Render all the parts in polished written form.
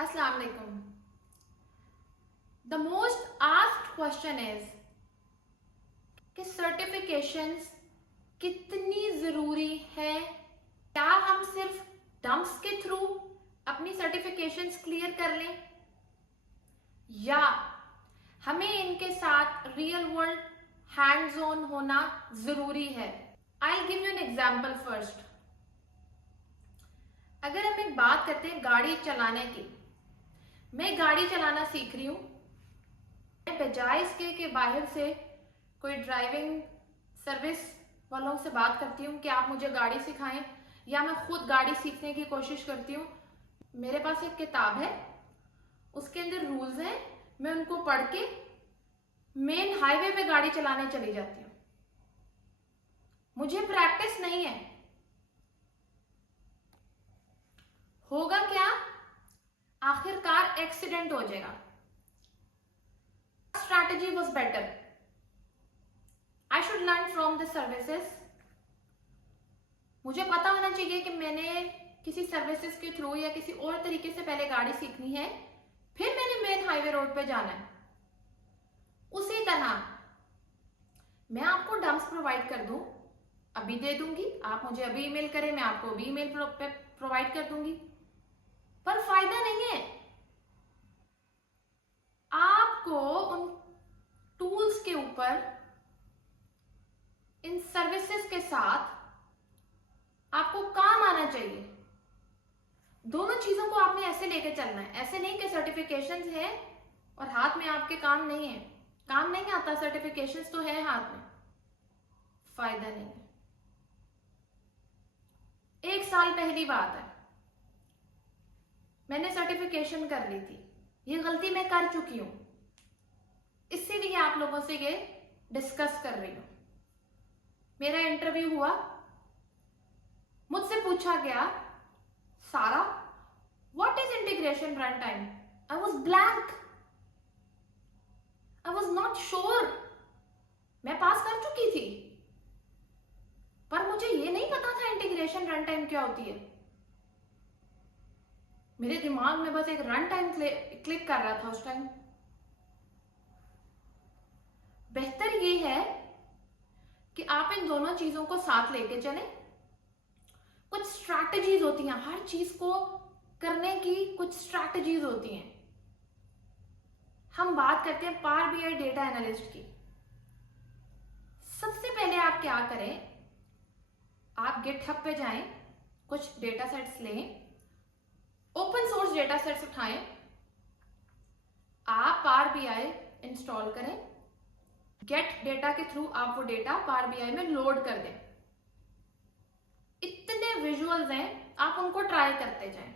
अस्सलाम वालेकुम। The most asked question is कि सर्टिफिकेशंस कितनी ज़रूरी है। क्या हम सिर्फ डम्प्स के थ्रू अपनी सर्टिफिकेशंस क्लियर कर लें या हमें इनके साथ रियल वर्ल्ड हैंड्स ऑन होना ज़रूरी है। I will give you an example first. अगर हम एक बात करते हैं गाड़ी चलाने की, मैं गाड़ी चलाना सीख रही हूँ, बजाय इसके कि बाहर से कोई ड्राइविंग सर्विस वालों से बात करती हूँ कि आप मुझे गाड़ी सिखाएं, या मैं खुद गाड़ी सीखने की कोशिश करती हूँ। मेरे पास एक किताब है, उसके अंदर रूल्स हैं, मैं उनको पढ़ के मेन हाईवे पे गाड़ी चलाने चली जाती हूँ। मुझे प्रैक्टिस नहीं है। होगा क्या? आखिरकार एक्सीडेंट हो जाएगा। Strategy was better. I should learn from the services. मुझे पता होना चाहिए कि मैंने किसी सर्विसेज के थ्रू या किसी और तरीके से पहले गाड़ी सीखनी है, फिर मैंने मेन हाईवे रोड पे जाना है। उसी तरह मैं आपको डम्प्स प्रोवाइड कर दूं, अभी दे दूंगी, आप मुझे अभी ईमेल करें, मैं आपको अभी ईमेल प्रोवाइड कर दूंगी, पर फायदा नहीं है। आपको उन टूल्स के ऊपर, इन सर्विसेज के साथ आपको काम आना चाहिए। दोनों चीजों को आपने ऐसे लेके चलना है। ऐसे नहीं कि सर्टिफिकेशंस है और हाथ में आपके काम नहीं है। काम नहीं आता, सर्टिफिकेशंस तो है हाथ में, फायदा नहीं है। 1 साल पहली बात है, मैंने सर्टिफिकेशन कर ली थी। ये गलती मैं कर चुकी हूं, इसीलिए आप लोगों से ये डिस्कस कर रही हूं। मेरा इंटरव्यू हुआ, मुझसे पूछा गया, सारा what is integration run time? I was blank, I was not sure. मैं पास कर चुकी थी, पर मुझे ये नहीं पता था इंटीग्रेशन रन टाइम क्या होती है। मेरे दिमाग में बस एक रन टाइम क्लिक कर रहा था उस टाइम। बेहतर ये है कि आप इन दोनों चीजों को साथ लेके चलें। कुछ स्ट्रैटेजीज होती हैं, हर चीज को करने की कुछ स्ट्रैटेजीज होती हैं। हम बात करते हैं पावर बीआई डेटा एनालिस्ट की। सबसे पहले आप क्या करें, आप गिटहब पे जाएं, कुछ डेटा सेट्स लें, ओपन सोर्स डेटा सेट्स उठाएं, आप पावर बीआई इंस्टॉल करें, गेट डेटा के थ्रू आप वो डेटा पावर बीआई में लोड कर दें। इतने विजुअल्स हैं, आप उनको ट्राई करते जाएं,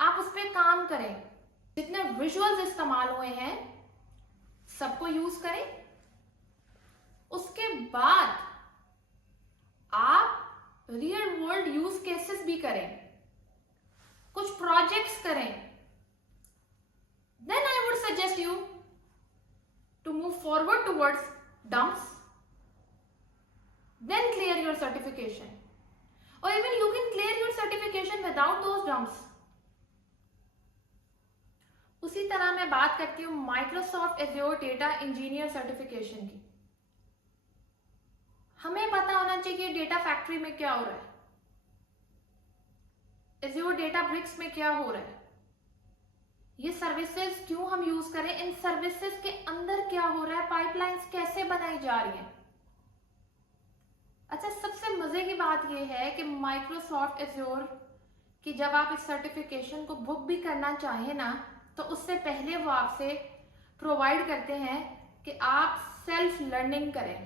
आप उस पर काम करें। जितने विजुअल्स इस्तेमाल हुए हैं सबको यूज करें। उसके बाद आप रियल वर्ल्ड यूज केसेस भी करें, कुछ प्रोजेक्ट्स करें। Then I would suggest you to move forward towards dumps, then clear your certification, or even you can clear your certification without those dumps. उसी तरह मैं बात करती हूँ Microsoft azure data engineer certification की। हमें पता होना चाहिए डेटा फैक्ट्री में क्या हो रहा है, एज्योर डेटा ब्रिक्स में क्या हो रहा है, ये सर्विसेज क्यों हम यूज करें, इन सर्विसेज के अंदर क्या हो रहा है, पाइपलाइंस कैसे बनाई जा रही हैं। अच्छा, सबसे मजे की बात यह है कि माइक्रोसॉफ्ट एज्योर की जब आप इस सर्टिफिकेशन को बुक भी करना चाहें ना, तो उससे पहले वो आपसे प्रोवाइड करते हैं कि आप सेल्फ लर्निंग करें।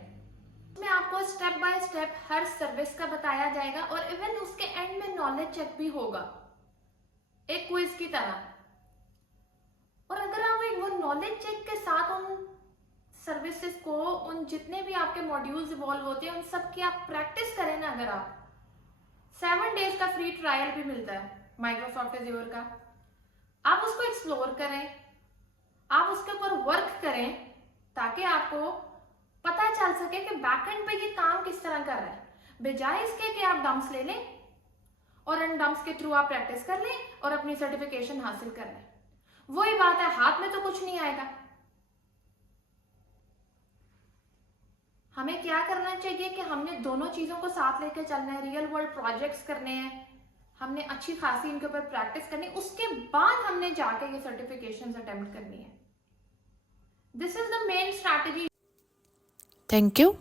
उसमें आपको step by step her service का बताया जाएगा और इवन उसके एंड में नॉलेज चेक भी होगा, एक क्विज की तरह। और अगर आप एक वो नॉलेज चेक के साथ उन सर्विसेज को, उन जितने भी आपके मॉड्यूल्स इवॉल्व होते हैं, उन सब की आप प्रैक्टिस करें ना, अगर आप 7 डेज का फ्री ट्रायल भी मिलता है माइक्रोसॉफ्ट एज्योर का, आप उसको एक्सप्लोर करें, आप उसके ऊपर वर्क करें, ताकि आपको पता चल सके कि बैकएंड पे ये काम किस तरह कर रहा है, बजाय इसके कि आप डम्प्स ले लें और एंड डम्प्स के थ्रू आप प्रैक्टिस कर लें और अपनी सर्टिफिकेशन हासिल कर लें। वही बात है, हाथ में तो कुछ नहीं आएगा। हमें क्या करना चाहिए कि हमने दोनों चीजों को साथ लेकर चलना है। रियल वर्ल्ड प्रोजेक्ट्स करने हैं, हमने अच्छी खासी इनके ऊपर प्रैक्टिस करनी, उसके बाद हमने जाके ये सर्टिफिकेशन अटेम्प्ट करनी है। This is the main strategy. Thank you.